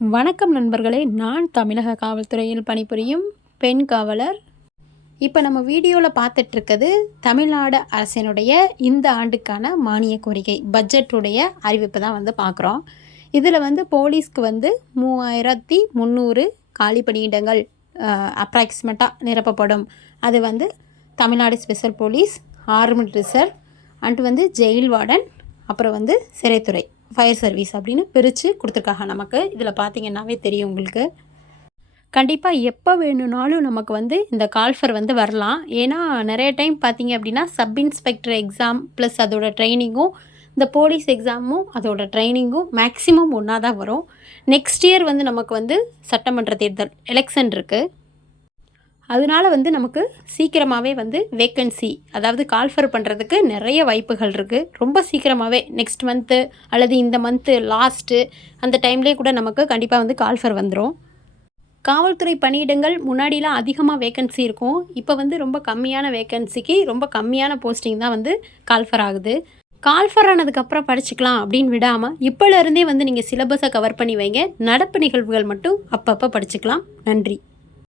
வணக்கம் நண்பர்களே நான் தமிழக காவல்துறையில் பணிபுரியும் பெண் காவலர். இப்போ நம்ம வீடியோவில் பார்த்துட்ருக்கிறது தமிழ்நாடு அரசினுடைய இந்த ஆண்டுக்கான மானிய கோரிக்கை பட்ஜெட்டுடைய அறிவிப்பு தான் வந்து பார்க்குறோம். இதில் வந்து போலீஸ்க்கு வந்து மூவாயிரத்தி முந்நூறு காலி பணியிடங்கள் அப்ராக்சிமேட்டாக நிரப்பப்படும். அது வந்து Tamil Nadu special police armed reserve and வந்து ஜெயில் வார்டன் அப்புறம் வந்து சிறைத்துறை. ஃபயர் சர்வீஸ் அப்படின்னு பிரித்து கொடுத்துருக்காங்க நமக்கு. இதில் பார்த்தீங்கன்னாவே தெரியும் உங்களுக்கு. கண்டிப்பாக எப்போ வேணும்னாலும் நமக்கு வந்து இந்த கால்ஃபர் வந்து வரலாம். ஏன்னா நிறைய டைம் பார்த்தீங்க அப்படின்னா சப் இன்ஸ்பெக்டர் எக்ஸாம் ப்ளஸ் அதோட ட்ரைனிங்கும் இந்த போலீஸ் எக்ஸாமும் அதோட ட்ரைனிங்கும் மேக்ஸிமம் ஒன்றா தான் வரும். நெக்ஸ்ட் இயர் வந்து நமக்கு வந்து சட்டமன்ற தேர்தல் எலெக்ஷன் இருக்குது அதனால வந்து நமக்கு சீக்கிரமாகவே வந்து வேக்கன்சி அதாவது கால்ஃபர் பண்ணுறதுக்கு நிறைய வாய்ப்புகள் இருக்குது ரொம்ப சீக்கிரமாகவே நெக்ஸ்ட் மந்த்து அல்லது இந்த மந்த்து லாஸ்ட்டு அந்த டைம்லேயே கூட நமக்கு கண்டிப்பாக வந்து கால்ஃபர் வந்துடும் காவல்துறை பணியிடங்கள் முன்னாடிலாம் அதிகமாக வேக்கன்சி இருக்கும். இப்போ வந்து ரொம்ப கம்மியான வேக்கன்சிக்கு ரொம்ப கம்மியான போஸ்டிங் தான் வந்து கால்ஃபர் ஆகுது. கால்ஃபர் ஆனதுக்கப்புறம் படிச்சுக்கலாம் அப்படின்னு விடாமல் இப்போலேருந்தே வந்து நீங்கள் சிலபஸை கவர் பண்ணி வைங்க. நடப்பு நிகழ்வுகள் மட்டும் அப்பப்போ படிச்சுக்கலாம். நன்றி.